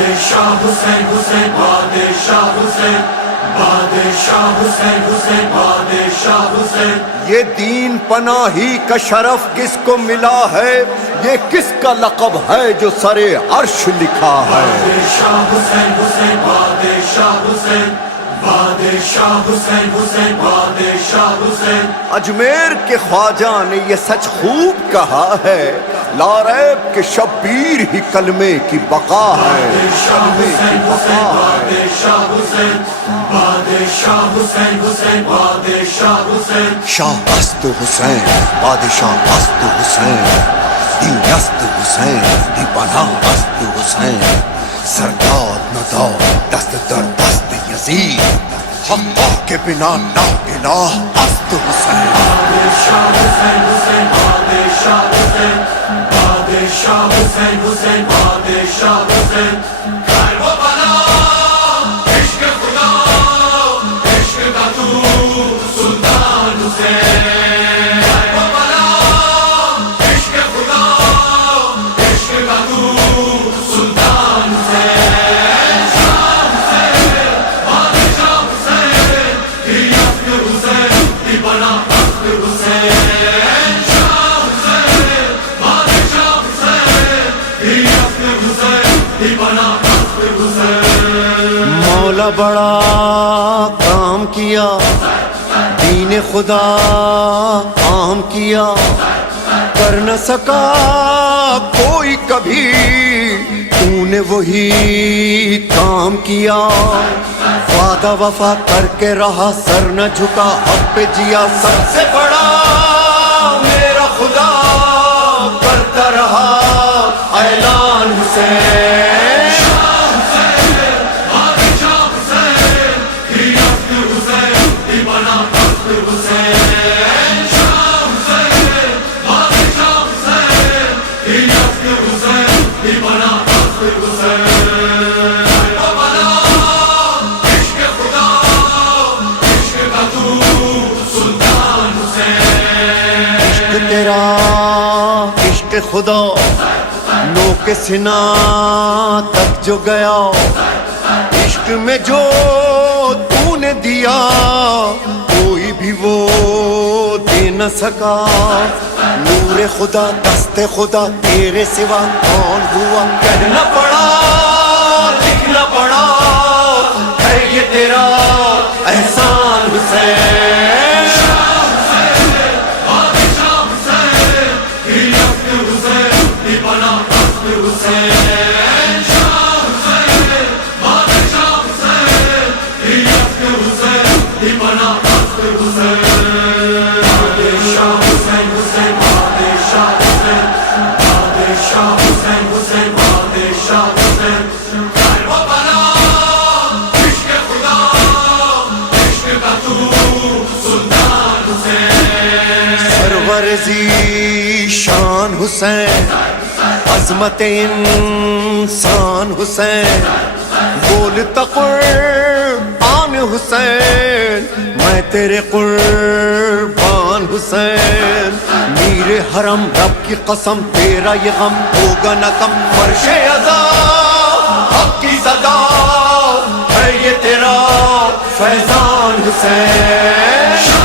بادشاہ حسین حسین بادشاہ حسین بادشاہ حسین حسین بادشاہ حسین. یہ دین پناہی کا شرف کس کو ملا ہے؟ یہ کس کا لقب ہے جو سرے عرش لکھا ہے؟ بادشاہ حسین حسین بادشاہ حسین بادشاہ حسین حسین بادشاہ حسین. اجمیر کے خواجہ نے یہ سچ خوب کہا ہے، لا ریب کہ شبیر ہی کلمے کی بقا ہے. بادشاہ حسین حسین بادشاہ حسین بادشاہ حسین حسین بادشاہ حسین. شاہ است حسین بادشاہ است حسین، دین است حسین دی پناہ است حسین. سرداد ندا دست در دست یزید، حقا کے بنا لا الہ است حسین. بادشاہ حسین حسین بادشاہ حسین بادشاہ حسین حسین بادشاہ حسین. خیر و بلا عشق خدا عشق کا تو سلطان حسین. خیر و بلا عشق خدا عشق کا تو سلطان حسین. شاہ حسین بادشاہ حسین دی عفت حسین دی بنا عفت حسین. شاہ حسین بادشاہ حسین دی عفت حسین دی بنا عفت حسین. مولا بڑا کام کیا، دین خدا عام کیا، کر نہ سکا کوئی کبھی، تو نے وہی کام کیا. وعدہ وفا کر کے رہا، سر نہ جھکا، حق پہ جیا. سب سے بڑا میرا خدا کرتا رہا اعلان حسین. تیرا عشق خدا نو کے سنا تک جو گیا، عشق میں جو تو نے دیا کوئی بھی وہ دے نہ سکا. نور خدا دست خدا تیرے سوا کون ہوا، کہنا پڑا لکھنا پڑا ہے یہ تیرا احسان حسین. شان حسین عظمت انسان حسین، بولتا قربان حسین میں تیرے قربان حسین. میر حرم رب کی قسم تیرا یہ غم ہوگا نہ کم. فرش عزا حق کی صدا ہے یہ تیرا فیضان حسین.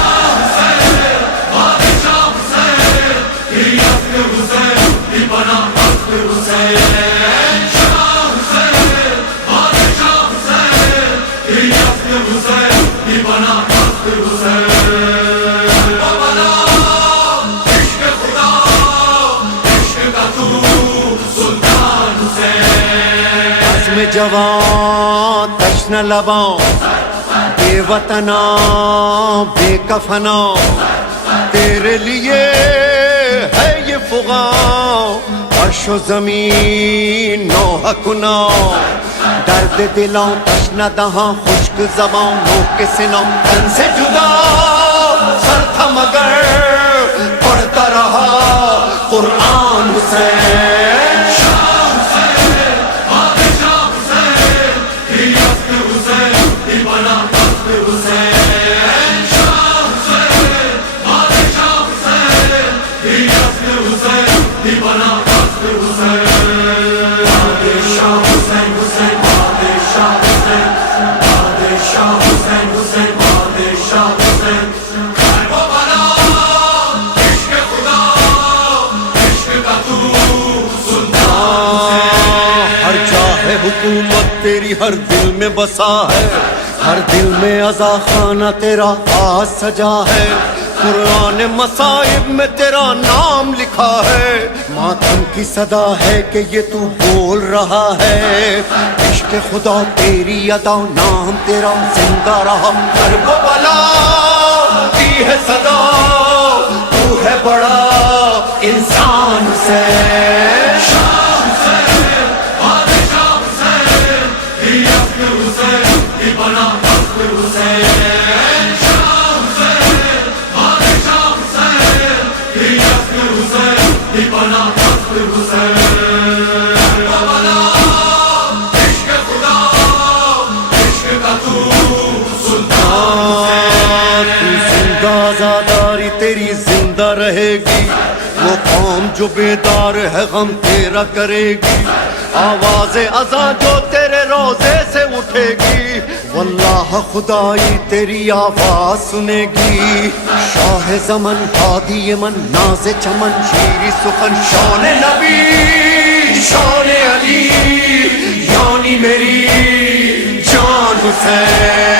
میں جوان تشن لباں بے وطنا بے کفنا، تیرے لیے ہے یہ فغاں عرش و زمین نوحہ کنا. درد دلاں تشن دہاں خشک زباں نو کے سناں تن سے جدا سر تھا مگر پڑھتا رہا قرآن حسین. بادشاہ حسین حسین تیری ہر دل میں بسا ہے، ہر دل میں عزا خانہ تیرا آج سجا ہے، قرآن مصائب میں تیرا نام لکھا ہے، ماتم کی صدا ہے کہ یہ تو بول رہا ہے، عشق خدا تیری ادا نام تیرا زندہ رہا، کربلا دی ہے صدا تو ہے بڑا انسان سے، آزاداری تیری زندہ رہے گی، وہ قوم جو بیدار ہے غم تیرا کرے گی، آواز اذاں جو تیرے روزے سے اٹھے گی، واللہ خدائی تیری آواز سنے گی، شاہ زمن ہادی من ناز چمن شیری سخن شان نبی شان علی یعنی میری جان حسین،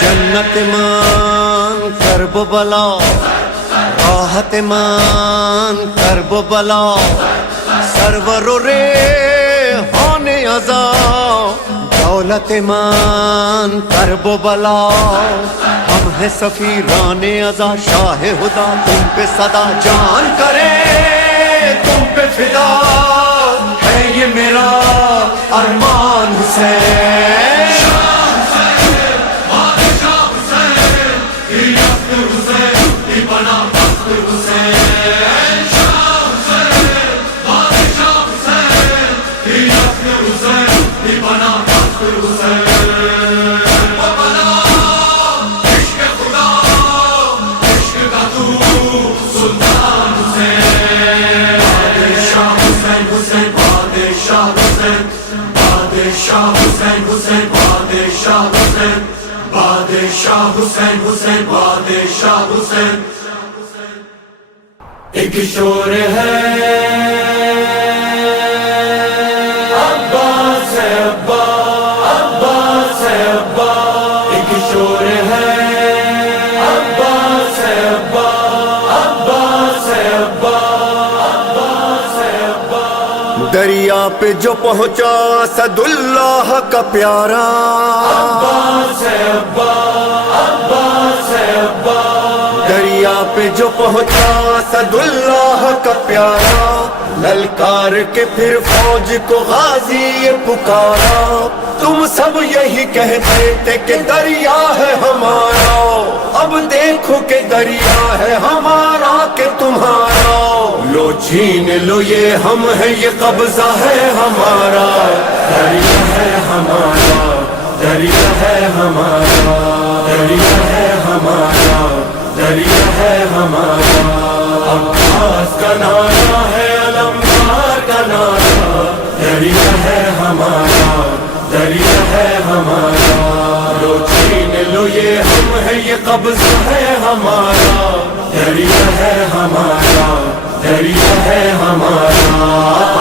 جنت مان کرب بلا راحت مان کرب بلا، سرور و ریحان عزا دولت مان کرب بلا، ہم ہیں سفیران عزا شاہ خدا تم پہ صدا جان کرے تم پہ فدا ہے یہ میرا ارمان حسین، بادشاہ حسین حسین بادشاہ حسین، ایک شور ہے عباس ہے ابا عباس ہے ابا، ایک شور ہے عباس ہے ابا عباس ہے ابا عباس ہے ابا، دریا پہ جو پہنچا اسد اللہ کا پیارا، عباس ہے ابا عباس ہے ابا، دریا پہ جو پہنچا اسد اللہ کا پیارا، للکار کے پھر فوج کو غازی یہ پکارا، تم سب یہی کہتے تھے کہ دریا ہے ہمارا، اب دیکھو کہ دریا ہے ہمارا کہ تمہارا، لو چھین لو یہ ہم ہے یہ قبضہ ہے ہمارا، دریا ہے ہمارا دریا ہے ہمارا دریا ہے ہمارا دریا ہے ہمارا، عباس کا نعرہ ہے علمدار کا نعرہ، دریا ہے ہمارا دریا ہے ہمارا، لو چھین لو یہ ہم ہے یہ قبضہ ہے ہمارا، دریا ہے ہمارا دریا ہے ہمارا،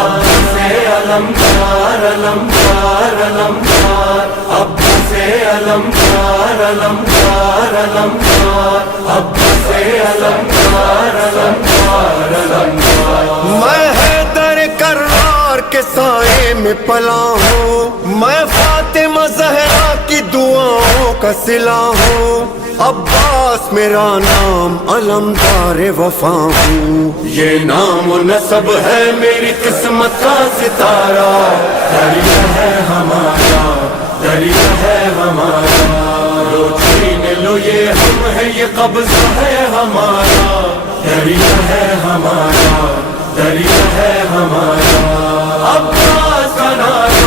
عباس علمدار علمدار علمدار، عباس علمدار علمدار علمدار، عباس علمدار علمدار علمدار، میں حیدر کرار کے سائے میں پلا ہوں، میں فاطمہ زہرا کی دعاؤں کا صلہ ہوں، عباس میرا نام علمدار وفا ہوں، یہ نام و نسب ہے میری قسمت کا ستارہ، دریا ہے ہمارا دریا ہے ہمارا، لو چھین لو یہ ہم ہے یہ قبضہ ہے ہمارا، دریا ہے ہمارا دریا ہے ہمارا، عباس کا نعرہ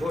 2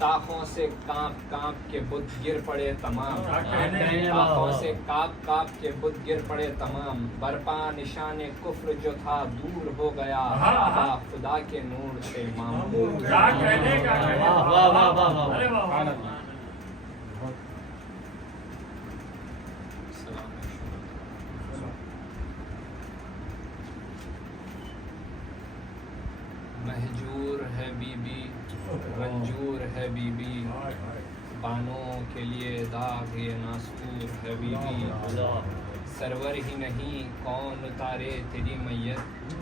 گستاخوں سے کانپ کانپ کے بت گر پڑے تمام، آنکھوں سے کانپ کانپ کے بت گر پڑے تمام، برپا نشان کفر جو تھا دور ہو گیا، با خدا کے نور سے معمور۔ مہجور ہے بی بی رنجور ہے بی بی، بانوں کے لیے داغ یہ ناسور ہے بی بی، سرور ہی نہیں کون اتارے تیری میت،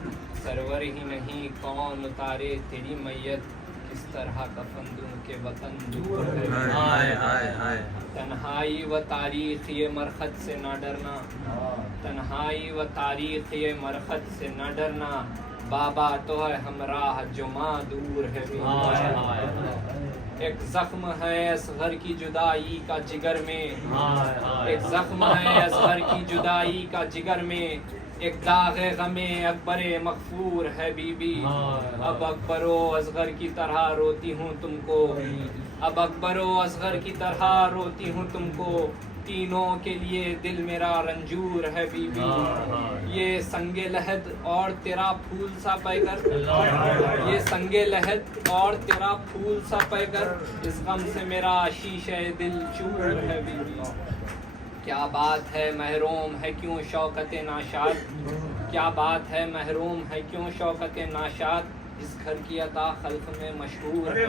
سرور ہی نہیں کون اتارے تیری میت، کس طرح کفن دوں کہ وطن دور ہے، تنہائی و تاریخ یہ مرخت سے نہ ڈرنا، تنہائی و تاریخ یہ مرخت سے نہ ڈرنا، بابا تو ہے ہمراہ جو ماں دور ہے، ایک زخم ہے اصغر کی جدائی کا جگر میں، ایک زخم ہے اصغر کی جدائی کا جگر میں، ایک داغ غم اکبر مغفور ہے بی بی، اب اکبر و اصغر کی طرح روتی ہوں تم کو، اب اکبر و اصغر کی طرح روتی ہوں تم کو، تینوں کے لیے دل میرا رنجور ہے بی بی، یہ سنگ لحد اور تیرا پھول سا پیکر، یہ سنگ لحد اور تیرا پھول سا پیکر، اس غم سے میرا شیشہ دل چور ہے بی بی، کیا بات ہے محروم ہے کیوں شوکت ناشاد، کیا بات ہے محروم ہے کیوں شوکت ناشاد، اس گھر کی عطا خلق میں مشہور ہے،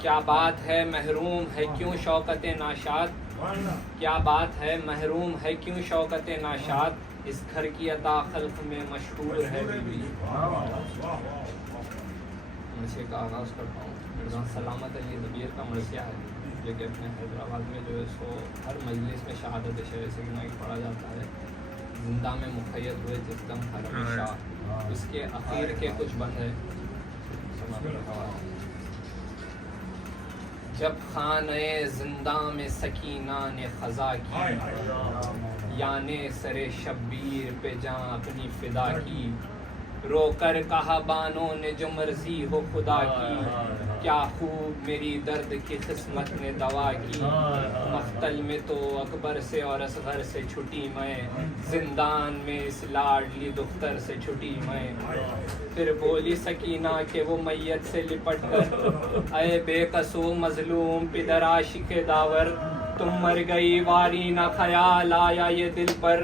کیا بات ہے محروم ہے کیوں شوکت ناشاد، کیا بات ہے محروم ہے کیوں شوکت ناشاد، اس گھر کی عطا خلق میں مشہور ہے بی بی۔ مرثیے کا آغاز کرتا ہوں۔ مرزا سلامت علی دبیر کا مرثیہ ہے جو کہ اپنے حیدرآباد میں جو ہے سو ہر مجلس میں شہادت شرع سیدنا کی پڑھا جاتا ہے، زندہ میں مقید ہوئے جس دم حرم شاہ، اس کے اخیر کے کچھ بند ہے۔ جب خانہ زندہ میں سکینہ نے خزا کی، یعنی سر شبیر پہ جاں اپنی فدا کی، رو کر کہا بانوں نے جو مرضی ہو خدا کی، کیا خوب میری درد کی قسمت نے دوا کی، مقتل میں تو اکبر سے اور اصغر سے چھٹی میں، زندان میں اس لاڈلی دختر سے چھٹی میں، پھر بولی سکینہ کہ وہ میت سے لپٹ کر، اے بے قصو مظلوم پدر عاشق داور، تم مر گئی واری نہ خیال آیا یہ دل پر،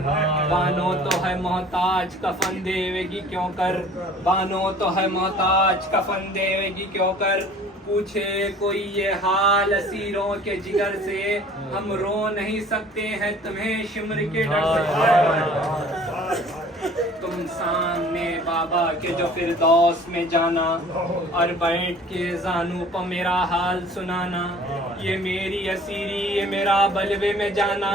بانو تو ہے محتاج کفن دیوے گی کیوں کر، بانو تو ہے محتاج کفن دیوے گی کیوں کر، پوچھے کوئی یہ حال اسیروں کے جگر سے، ہم رو نہیں سکتے ہیں تمہیں شمر کے ڈر سے، تم سامنے بابا کے جو فردوس میں جانا، اور بیٹھ کے زانو پہ میرا حال سنانا، یہ میری اسیری یہ میرا بلوے میں جانا،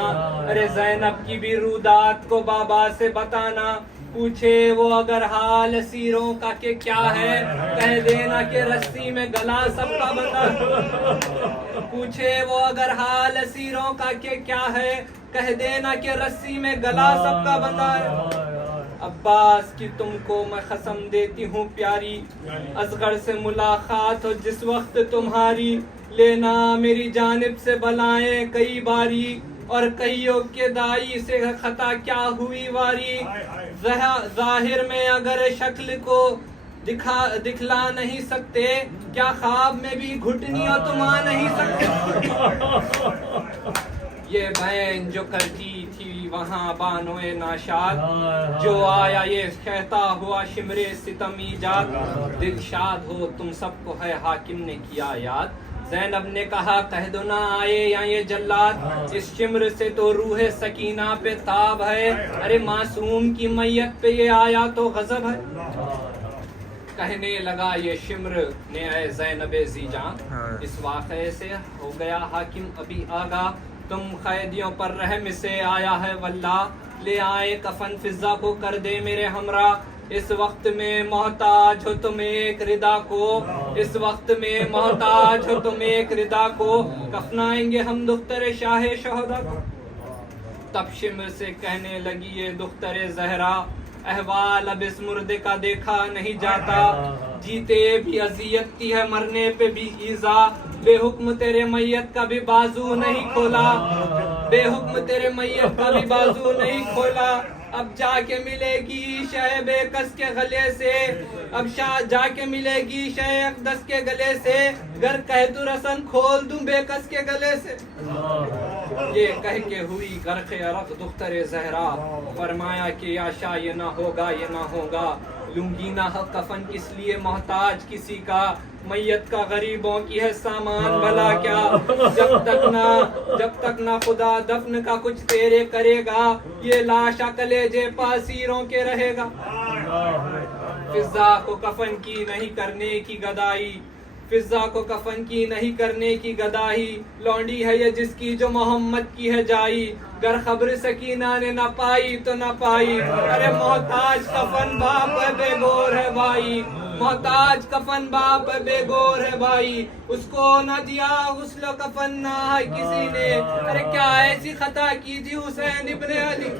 ارے زینب کی بھی رودات کو بابا سے بتانا، پوچھے وہ اگر حال اسیروں کا کہ کیا ہے، کہہ دینا کہ رسی میں گلا سب کا بتا، پوچھے وہ اگر حال اسیروں کا کہ کیا ہے، کہہ دینا کہ رسی میں گلا سب کا بتا ہے، عباس کی تم کو میں قسم دیتی ہوں پیاری، اصغر سے ملاقات ہو جس وقت تمہاری، لینا میری جانب سے بلائیں کئی باری، اور کئیوں کے دائی سے خطا کیا ہوئی واری، ظاہر میں اگر شکل کو دکھلا نہیں سکتے، کیا خواب میں بھی گھٹنیاں تم آ نہیں سکتے، یہ بہن جو کرتی تھی وہاں بانوئے ناشاد، جو آیا یہ کہتا ہوا شمر ستم ایجاد، دل شاد ہو تم سب کو ہے حاکم نے کیا یاد، زینب نے کہا کہہ دو نہ آئے یا یہ جلاد، اس شمر سے تو روح سکینہ پہ تاب ہے، ارے معصوم کی میت پہ یہ آیا تو غضب ہے، کہنے لگا یہ شمر نے اے زینب زیجاں، اس واقعے سے ہو گیا حاکم ابھی آگاہ، تم قیدیوں پر رحم سے آیا ہے واللہ، لے آئے کفن فضا کو کر دے میرے ہمراہ، اس وقت میں محتاج ہو تم ایک ردا کو، اس وقت میں محتاج ہو تم ایک ردا کو، کفنائیں گے ہم دختر شاہ شہدا کو، تب شمر سے کہنے لگی یہ دختر زہرا، احوال اب اس مردے کا دیکھا نہیں جاتا، جیتے بھی اذیت کی ہے مرنے پہ بھی ایذا، بے حکم تیرے میت کا بھی بازو نہیں کھولا، بے حکم تیرے میت کا بھی بازو نہیں کھولا، اب جا کے ملے گی شہ بے کس کے گلے سے، اب جا کے ملے گی شہ اقدس کے گلے سے، گر کہہ تو رسن کھول دوں بے کس کے گلے سے۔ یہ کہہ کے ہوئی غرق عرق دختر زہرا، فرمایا کہ یا شاہ یہ نہ ہوگا یہ نہ ہوگا، لونگی نہ حق کفن کس لیے محتاج کسی کا، میت کا غریبوں کی ہے سامان بھلا کیا، جب تک نہ خدا دفن کا کچھ تیرے کرے گا، یہ لاشا کلیجے پاسیروں کے رہے گا۔ فضا کو کفن کی نہیں کرنے کی گدائی، فضا کو کفن کی نہیں کرنے کی گدائی، لونڈی ہے یہ جس کی جو محمد کی ہے جائی، گر خبر سکینہ نے نہ پائی تو نہ پائی، ارے محتاج کفن باپ ہے بے گور ہے بھائی، محتاج کفن باپ ہے بے گور ہے بھائی، اس کو نہ دیا غسل و کفن نہ ہے کسی نے، ارے کیا ایسی خطا کی جی حسین ابن علی،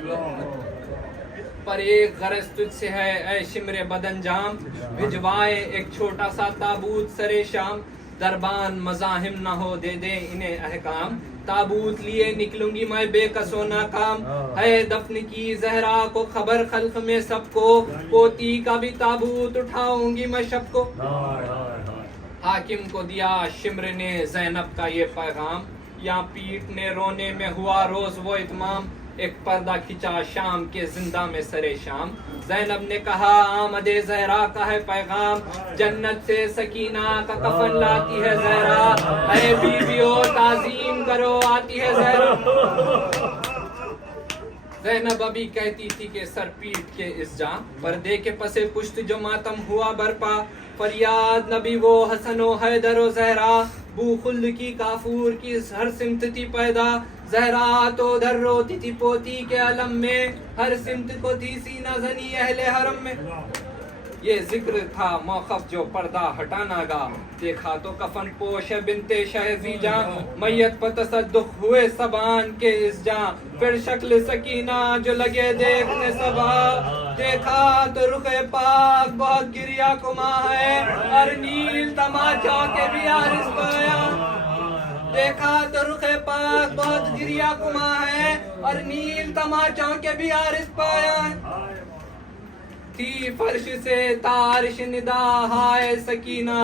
پر ایک غرض تجھ سے ہے اے شمر بدن جام، بھجوائے ایک چھوٹا سا تابوت سرے شام، دربان مزاحم نہ ہو دے دے انہیں احکام، تابوت لیے نکلوں گی میں بے کس و ناکام، ہے دفن کی زہرا کو خبر خلق میں سب کو، پوتی کا بھی تابوت اٹھاؤں گی میں شب کو۔ حاکم کو دیا شمر نے زینب کا یہ پیغام، یا پیٹ نے رونے میں ہوا روز وہ اتمام، ایک پردہ کھچا شام کے زندہ میں سرے شام، زینب نے کہا آمد زہرا کا ہے پیغام، جنت سے سکینہ کا کفن لاتی ہے زہرا، اے بیویو تعظیم کرو آتی ہے زہرا۔ زینب ابھی کہتی تھی کہ سر پیٹ کے اس جاں، پردے کے پسے پشت جو ماتم ہوا برپا، فریاد نبی وہ حسن و حیدر و زہرا، بو خلد کی کافور کی ہر سمت تھی پیدا، زہرا تو ادھر روتی تھی پوتی کے علم میں، ہر سمت کو تھی سینہ زنی اہل حرم میں۔ یہ ذکر تھا موقف جو پردہ ہٹانا گا، دیکھا تو کفن پوش ہے بنتے شہزی جاں، میت پر تصدق ہوئے سبان کے اس جاں، پھر شکل سکینہ جو لگے دیکھنے سبا، دیکھا تو رخ پاک بہت گریا کما ہے، اور نیل تماچا کے بھی عارض پایا، دیکھا تو رخ پاک بہت گریا کما ہے، اور نیل تماچا کے بھی عارض پایا ہے، تھی فرش سے تارش ندا ہائے سکینہ،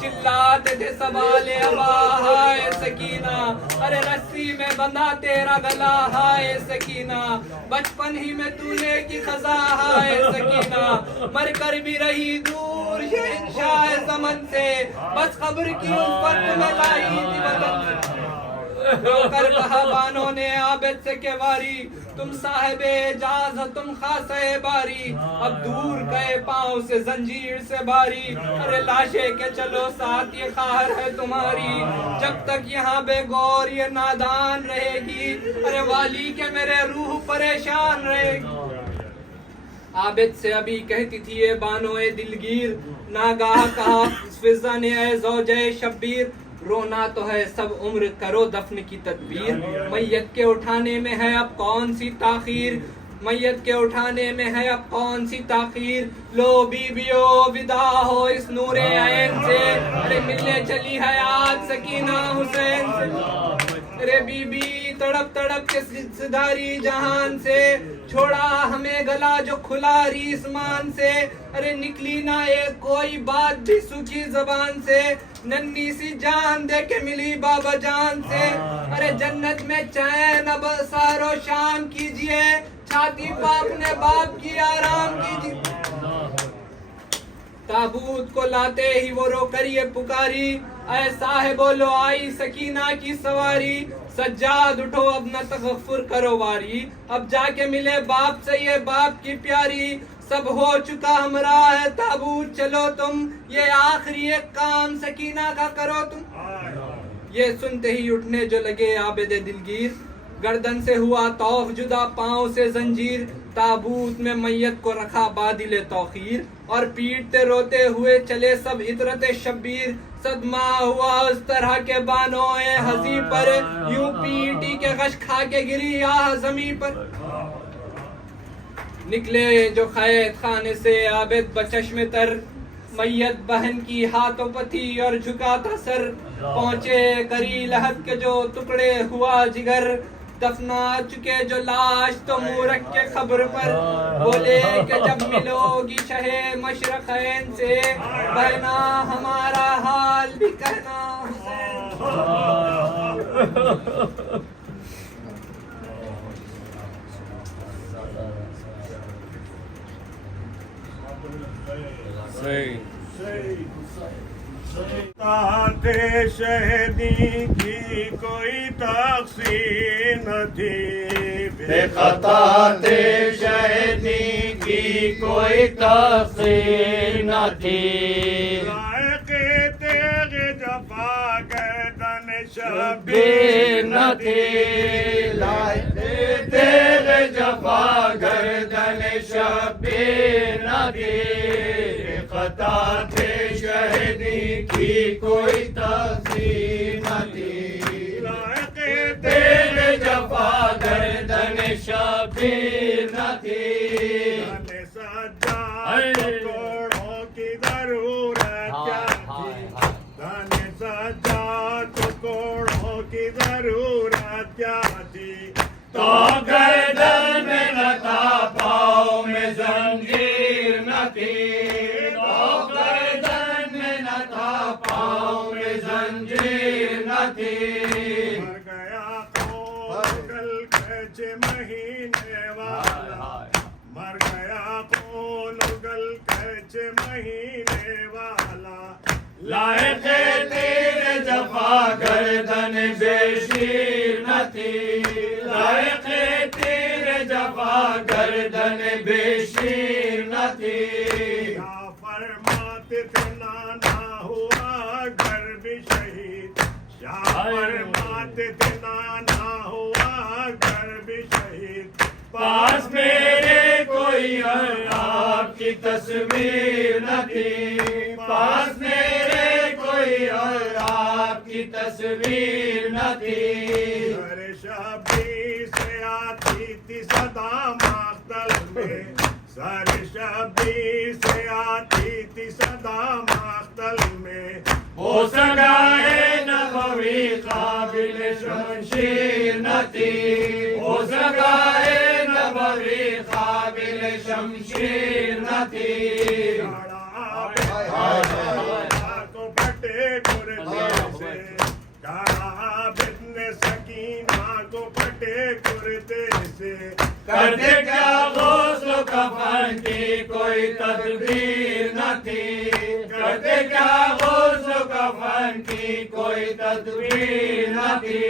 چلاتے تھے سوال ابا ہائے سکینہ، ارے رسی میں بندھا تیرا گلا ہائے سکینہ، بچپن ہی میں تو نے کی خزا ہائے سکینہ، مر کر بھی رہی دور یہ انشاء زمن سے، بس خبر کی الفت میں لائی تھی وطن سے، رو کر کہا بانوں نے عابد سے کہ واری، تم صاحب اجاز ہو تم خاصے باری، اب دور گئے پاؤں سے زنجیر سے باری، ارے لاشے کے چلو ساتھ یہ خواہر ہے تمہاری، جب تک یہاں بے گور یہ نادان رہے گی، ارے والی کے میرے روح پریشان رہے گی۔ عابد سے ابھی کہتی تھی یہ بانو اے دلگیر، ناگاہ کہا فضا نے اے زوجے شبیر، رونا تو ہے سب عمر کرو دفن کی تدبیر، میت کے اٹھانے میں ہے اب کون سی تاخیر، میت کے اٹھانے میں ہے اب کون سی تاخیر، لو بیویو ودا ہو اس نور عین سے، ارے ملنے چلی حیات سکینہ حسین سے، ارے بی بی تڑپ تڑپ کے سدھاری جہان سے، چھوڑا ہمیں گلا جو کھلا ریسمان سے، ارے نکلی نہ ایک کوئی بات بھی سوکھی زبان سے، ننی سی جان دے کے ملی بابا جان سے، ارے جنت میں چین اب سار و شام کیجئے، چھاتی باپ نے باپ کی آرام کیجئے۔ تابوت کو لاتے ہی وہ رو کر یہ پکاری، اے صاحب لو آئی سکینہ کی سواری، سجاد اٹھو اب نہ تغفر کرو واری، اب جا کے ملے باپ سے یہ باپ کی پیاری، سب ہو چکا ہمراہ ہے تابوت چلو تم، یہ آخری ایک کام سکینہ کا کرو تم۔ یہ سنتے ہی اٹھنے جو لگے عابد دلگیر، گردن سے ہوا طوف جدا پاؤں سے زنجیر، تابوت میں میت کو رکھا بادل توخیر، اور پیٹتے روتے ہوئے چلے سب عطرت شبیر، صدمہ ہوا اس طرح کے بانوئے ہزی پر، یوں پیٹی کے غش کھا کے گری آہ زمیں پر۔ نکلے جو قید خانے سے عابد بچشم تر، میت بہن کی ہاتھوں پتھی اور جھکاتا سر، پہنچے کری لحد کے جو ٹکڑے ہوا جگر، دفنا چکے جو لاش تو منہ رکھ کے خبر پر، بولے کہ جب ملو گی شہ مشرقین سے، بہنا ہمارا حال بھی کہنا حسین۔ تاتے شہدی کی کوئی تقسیم نہ تھی، بے خطاتے شہدی کی کوئی تقسیم نہ تھی، لائق تیغ جفا گردن شبیر نہ تھی، لائق تیغ جفا گردن شبیر نہ تھی، بے خطاتے شہدی کی کوئی تقسیم نہ تھی، لائق تیغ جفا گردن شبیر نہ تھی، سجاد کوڑوں کی ضرورت کیا تھی، دانے سجاد کوڑوں کی ضرورت کیا تھی، تو گردن میں نہ تھا پاؤں میں زنجیر نہ تھی، تو گردن میں نہ تھا پاؤں میں زنجیر نہ تھی، مر گیا کون گل کے 6 مہینے والا، مر گیا کون گل کے 6 مہینے والا، لائق تیر جفا گردن بے شیر نہ تھی، لائق تیر جفا گردن بے شیر نہ تھی، کیا فرماتے تھے نانا ہوا گھر بھی شہید، کیا فرماتے تھے نانا ہوا گھر بھی شہید، پاس میرے کوئی اور آپ کی تصویر نہ تھی، پاس میرے کوئی اور آپ کی تصویر نہ تھی، ہر شبی سے آتی تھی صدا مختل میں، سر شبی سے آتی تھی صدا مختل میں، ہو سگائے نبوی قابل شمشیر نہ تھی، ہو سگائے نبوی قابل شمشیر نہ تھی، کو پٹے کرتے سے، کہا بن سکینہ کو پٹے کرتے سے، کرتے کیا غسل و کفن کی کوئی تدبیر نہ تھی، کرتے کیا غسل و کفن کی کوئی تدبیر نہ تھی،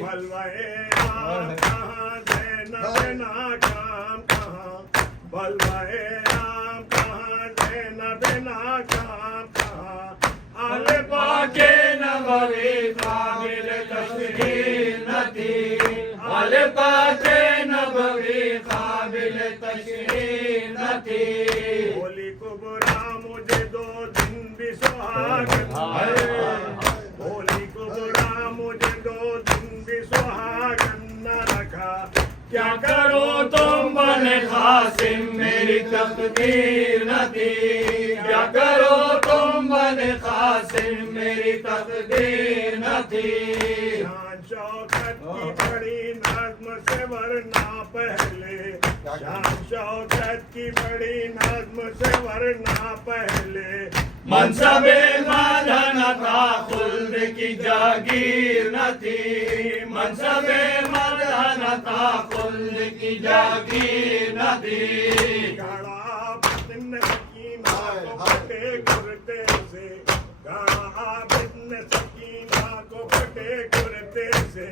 بلوائے عام کہاں زینب ناکام کہاں، بلوائے عام کہاں زینب ناکام کہاں، آل پاک نبوی قابل تشہیر نہ تھی، آل پاک نبوی قابل تشہیر نہ تھی، ہولی کبرا مجھے 2 دن بھی سہاگن ہے، ہولی کبرا مجھے 2 دن بھی سہاگن نہ رکھا، کیا کروں تم بنے قاسم میری تقدیر نہ تھی، کیا کرو تم بنے قاسم میری تقدیر نہ تھی، شان شوکت کی بڑی نظم سے ورنہ پہلے، شان شوکت کی بڑی نظم سے ورنہ پہلے، منصب مدح نہ تھا خلد کی جاگیر نہ تھی، منصب مدح نہ تھا خلد کی جاگیر نہ تھی، گاڑا بدن سکینہ کو پٹے کرتے سے، گاڑا بدن سکینہ کو پٹے کرتے سے،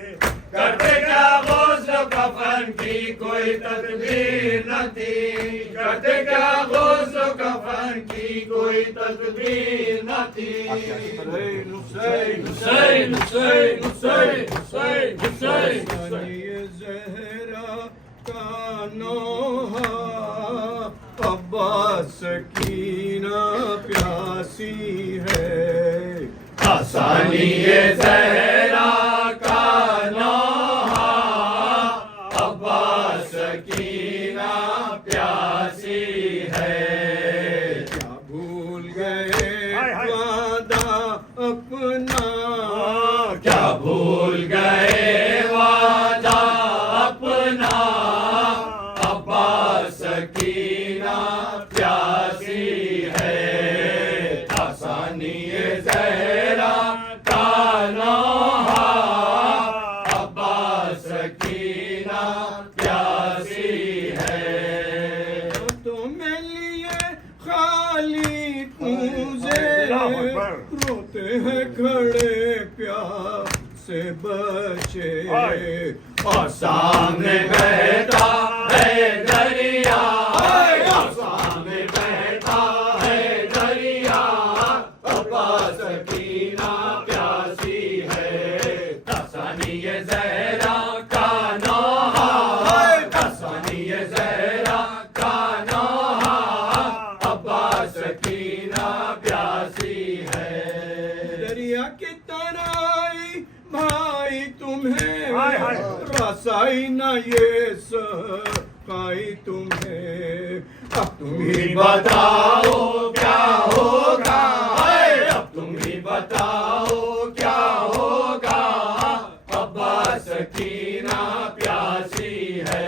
کرتے کیا غسل و کفن کی کوئی تدبیر نہ تھی، کرتے کیا غسل و کفن کی کوئی تدبیر نہ تھی، حسین حسین حسین حسین حسین حسین حسین، زہرا کا نوحہ عباس سکینہ پیاسی ہے، آسانی زہرا کا نوحہ عباس سکینہ پیاسی ہے کیا بھول گئے وعدہ اپنا کیا بھول گئے وعدہ اپنا عباس سکینہ پیاسی ہے آسانی زہرا کا نوحہ عباس سکینہ پیاسی ہے تمہیں لیے خالی کوزے روتے ہیں کھڑے پیار سے بچے اور سامنے بہتا ہے دریا اور سامنے بہتا ہے دریا عباس سکینہ پیاسی ہے تسانی زہرا کا نوحہ تسانی زہرا کا نوحہ عباس سکینہ پیاسی ہے دریا کی طرح بھائی تمہیں رسائی نہ یہ سکھائی تمہیں اب تم ہی بتاؤ کیا ہوگا اب تم ہی بتاؤ کیا ہوگا عباس سکینہ پیاسی ہے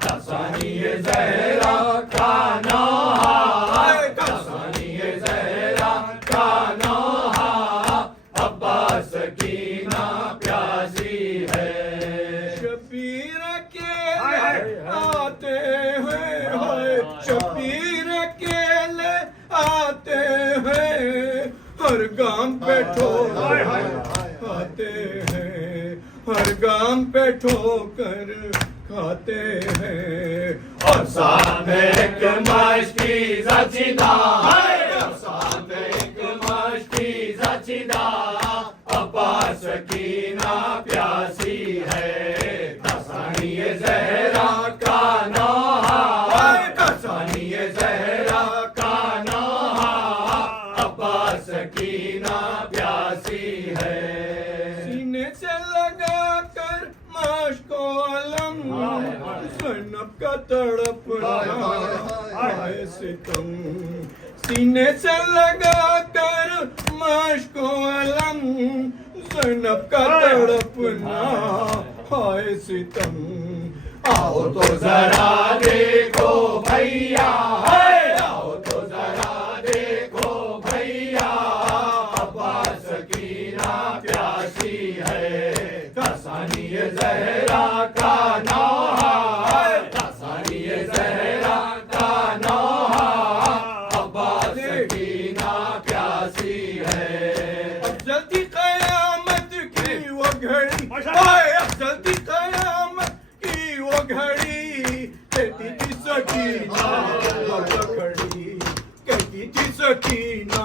تسانی زہرا کا نوحہ تسانی زہرا کا نوحہ عباس سکینہ پیاسی ہے شبیر اکیلے آتے ہیں شبیر اکیلے آتے ہیں ہر گام پہ ٹھوکر آتے ہیں ہر گام پہ ٹھوکر کھاتے ہیں اور سامنے ایک مشکی زچیدہ اور سامنے ایک مشکی زچیدہ عباس سکینہ پیاسی ہے تسانی زہرا کا نوحہ تسانی زہرا کا نوحہ عباس سکینہ پیاسی ہے سینے سے لگا کر مشک و علم زینب کا تڑپنا آئے ستم سینے سے لگا کر مشک و علم زینب کا تڑپنا آئے ستم آؤ تو ذرا دیکھو بھیا آؤ تو ذرا دیکھو بھیا عباس سکینہ پیاسی ہے تسانی زہرا کا نوحہ تسانی زہرا کا نوحہ عباس سکینہ پیاسی ہے افضل کی قیامت کی وہ گھڑی افضل کی قیامت کی وہ گھڑی کہتی تھی سکینہ در پکڑی کہتی تھی سکینہ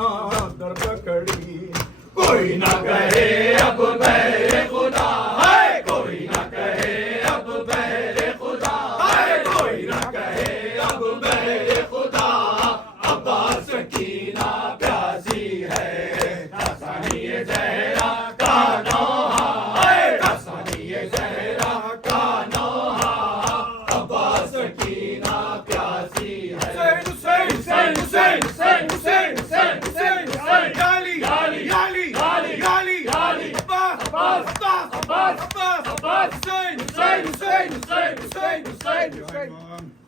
در پکڑی کوئی نہ کہے اب بہر خدا ہے کوئی نہ کہے اب بہر خدا ہے کوئی نہ کہے اب بہر خدا عباس سکینہ پیاسی ہے تسانی زہرا کا نوحہ تسانی زہرا کا نوحہ عباس سکینہ پیاسی ہے حسین حسین حسین حسین حسین حسین حسین حسین یالی یالی یالی یالی یالی یالی عباس عباس عباس عباس عباس حسین حسین حسین حسین حسین حسین حسین